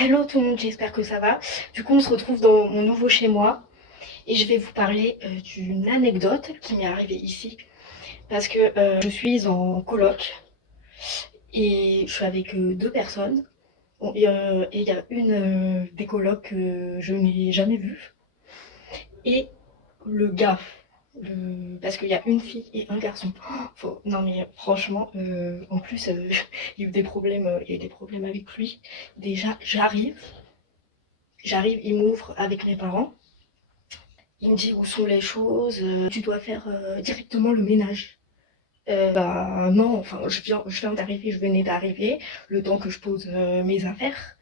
Hello tout le monde, j'espère que ça va. Du coup, on se retrouve dans mon nouveau chez moi et je vais vous parler d'une anecdote qui m'est arrivée ici parce que je suis en coloc et je suis avec deux personnes. Bon, et il y a une des colocs que je n'ai jamais vue et le gars. Parce qu'il y a une fille et un garçon. Non mais franchement, en plus, il y a eu des problèmes, il y a eu des problèmes avec lui. Déjà, j'arrive, il m'ouvre avec mes parents. Il me dit où sont les choses, tu dois faire directement le ménage. Bah non, enfin je venais d'arriver, le temps que je pose mes affaires.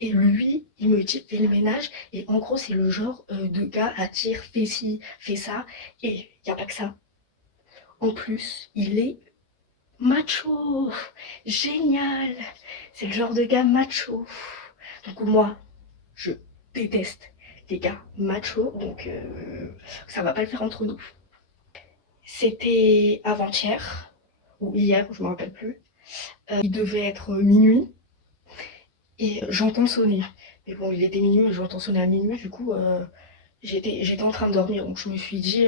Et lui, il me dit fais le ménage. Et en gros, c'est le genre de gars à dire fais ci, fais ça. Et y a pas que ça. En plus, il est macho, génial. C'est le genre de gars macho. Donc moi, je déteste les gars machos, donc ça va pas le faire entre nous. C'était avant-hier, ou hier, je me rappelle plus. Il devait être minuit, et j'entends sonner. Mais bon, il était minuit, j'entends sonner à minuit, du coup, j'étais en train de dormir, donc je me suis dit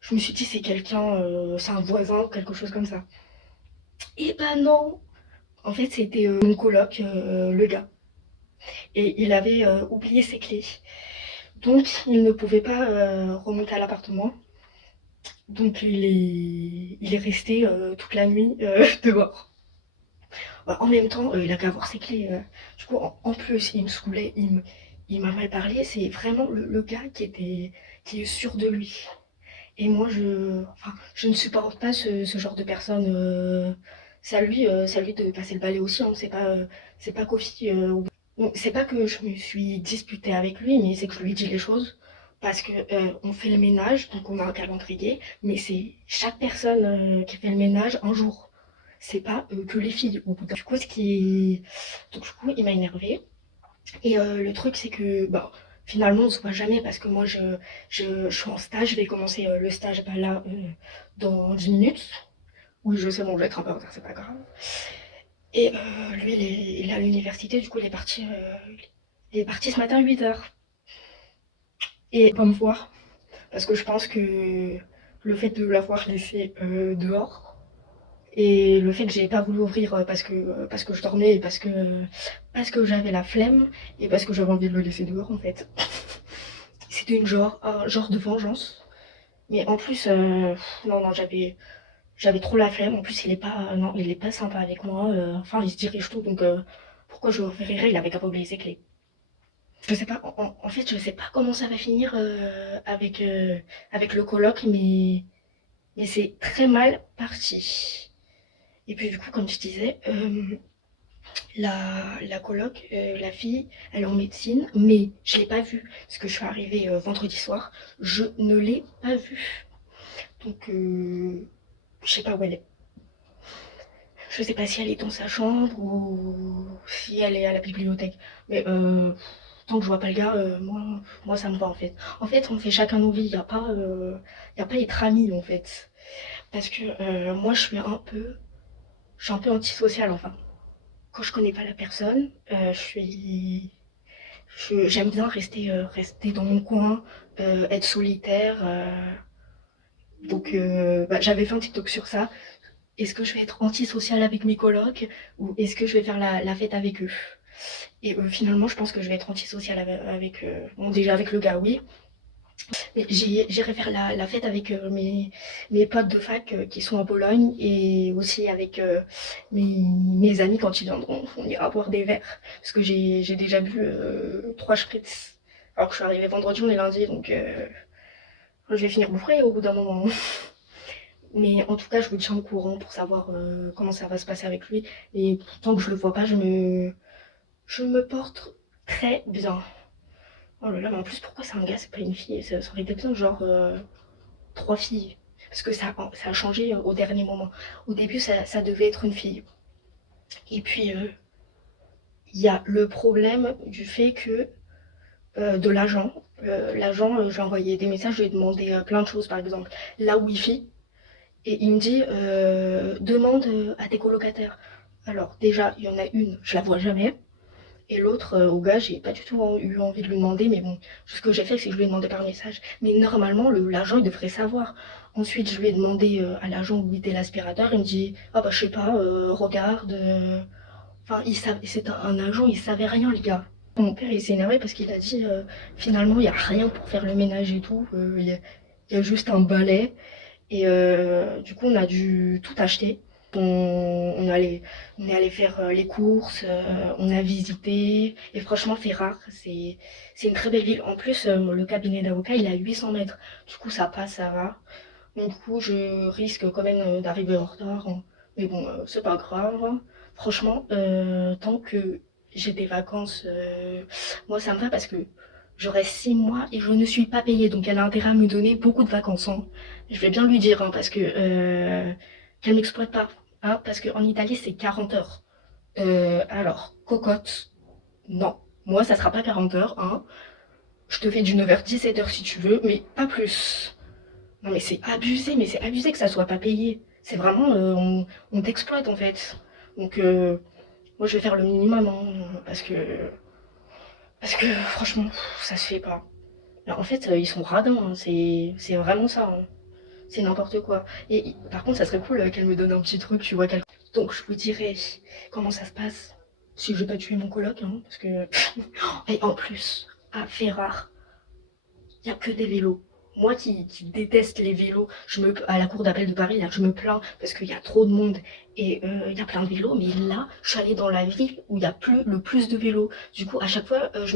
c'est quelqu'un, c'est un voisin ou quelque chose comme ça. Et ben non, en fait c'était mon coloc, le gars. Et il avait oublié ses clés. Donc il ne pouvait pas remonter à l'appartement. Donc il est resté toute la nuit dehors. Bah, en même temps, il a qu'à avoir ses clés. Du coup, en plus, il me saoulait, il m'a mal parlé. C'est vraiment le gars qui est sûr de lui. Et moi, enfin, je ne supporte pas ce genre de personne. C'est à lui de passer le balai aussi. Hein. C'est pas Kofi. Bon, c'est pas que je me suis disputée avec lui, mais c'est que je lui ai dit les choses. Parce que on fait le ménage, donc on a un calendrier, mais c'est chaque personne qui fait le ménage un jour. C'est pas que les filles. Du coup, donc, du coup, il m'a énervé. Et le truc, c'est que bah, finalement, on se voit jamais parce que moi, je suis en stage. Je vais commencer le stage bah, là dans 10 minutes. Oui, je sais, bon, je vais être un peu en retard, c'est pas grave. Et lui, il est à l'université, du coup, il est parti ce matin à 8h. Et il va pas me voir parce que je pense que le fait de l'avoir laissé dehors et le fait que j'ai pas voulu ouvrir parce que je dormais et parce que j'avais la flemme et parce que j'avais envie de le laisser dehors en fait. C'était un genre de vengeance. Mais en plus, non, non, j'avais trop la flemme. En plus, non, il est pas sympa avec moi. Enfin, il se dirige tout, donc pourquoi je l'offrirais? Il avait qu'à pas oublier ses clés. Je sais pas, en fait, je sais pas comment ça va finir avec le coloc, mais c'est très mal parti. Et puis, du coup, comme je disais, la coloc, la fille, elle est en médecine, mais je l'ai pas vue. Parce que je suis arrivée vendredi soir, je ne l'ai pas vue. Donc, je sais pas où elle est. Je sais pas si elle est dans sa chambre ou si elle est à la bibliothèque. Mais tant que je vois pas le gars, moi ça me va en fait. En fait, on fait chacun nos vies. Y a pas être amis en fait. Parce que moi, je suis un peu antisociale enfin. Quand je connais pas la personne, j'aime bien rester dans mon coin, être solitaire. Donc, bah, j'avais fait un TikTok sur ça. Est-ce que je vais être antisociale avec mes colocs ou est-ce que je vais faire la fête avec eux? Et finalement, je pense que je vais être antisociale avec bon, déjà avec le gars, oui. Mais j'irai faire la fête avec mes potes de fac qui sont à Bologne et aussi avec mes amis quand ils viendront. On ira boire des verres parce que j'ai déjà bu 3 spritz. Alors que je suis arrivée vendredi, on est lundi, donc je vais finir bourrée au bout d'un moment. Mais en tout cas, je vous tiens au courant pour savoir comment ça va se passer avec lui. Et tant que je le vois pas, je me porte très bien. Oh là là, mais en plus, pourquoi c'est un gars, c'est pas une fille? Ça aurait été bien, genre, 3 filles. Parce que ça a changé au dernier moment. Au début, ça devait être une fille. Et puis, il y a le problème du fait que de l'agent. L'agent, je lui ai envoyé des messages, je lui ai demandé plein de choses, par exemple la Wi-Fi. Et il me dit demande à tes colocataires. Alors, déjà, il y en a une, je la vois jamais. Et l'autre, au gars, j'ai pas du tout eu envie de lui demander, mais bon, ce que j'ai fait, c'est que je lui ai demandé par message. Mais normalement, l'agent, il devrait savoir. Ensuite, je lui ai demandé à l'agent où était l'aspirateur, il me dit, ah bah je sais pas, regarde. Enfin, c'est un agent, il savait rien, les gars. Mon père, il s'est énervé parce qu'il a dit, finalement, il y a rien pour faire le ménage et tout, il y a juste un balai. Et du coup, on a dû tout acheter. On est allé faire les courses, on a visité. Et franchement, c'est rare. C'est une très belle ville. En plus, le cabinet d'avocat, il est à 800 mètres. Du coup, ça passe, ça va. Donc, du coup, je risque quand même d'arriver en retard, hein. Mais bon, c'est pas grave, hein. Franchement, tant que j'ai des vacances, moi, ça me va parce que j'aurai 6 mois et je ne suis pas payée. Donc, elle a intérêt à me donner beaucoup de vacances, hein. Je vais bien lui dire, hein, parce que qu'elle m'exploite pas. Hein, parce qu'en Italie, c'est 40 heures. Alors, cocotte, non. Moi, ça sera pas 40 heures, hein. Je te fais du 9h, 17h si tu veux, mais pas plus. Non mais c'est abusé que ça soit pas payé. C'est vraiment, on t'exploite en fait. Donc moi je vais faire le minimum, hein, parce que franchement, ça se fait pas. Alors, en fait, ils sont radins, hein, c'est vraiment ça, hein. C'est n'importe quoi. Et par contre, ça serait cool qu'elle me donne un petit truc, tu vois. Donc je vous dirai comment ça se passe si je vais pas tuer mon coloc, hein, parce que... Et en plus, à Ferrare, il n'y a que des vélos. Moi qui déteste les vélos, à la cour d'appel de Paris, là, je me plains parce qu'il y a trop de monde et il y a plein de vélos. Mais là, je suis allée dans la ville où il y a le plus de vélos. Du coup, à chaque fois, à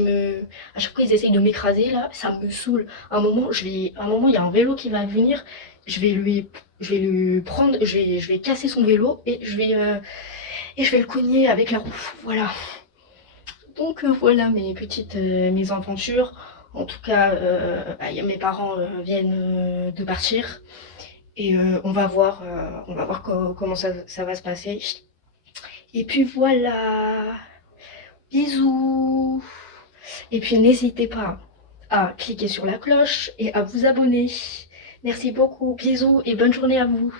chaque fois, ils essayent de m'écraser. Là, ça me saoule. À un moment, il y a un vélo qui va venir. Je vais lui prendre, je vais casser son vélo et je vais le cogner avec la roue. Voilà. Donc voilà mes aventures. En tout cas, mes parents viennent de partir et on va voir comment ça va se passer. Et puis voilà, bisous. Et puis n'hésitez pas à cliquer sur la cloche et à vous abonner. Merci beaucoup, bisous et bonne journée à vous.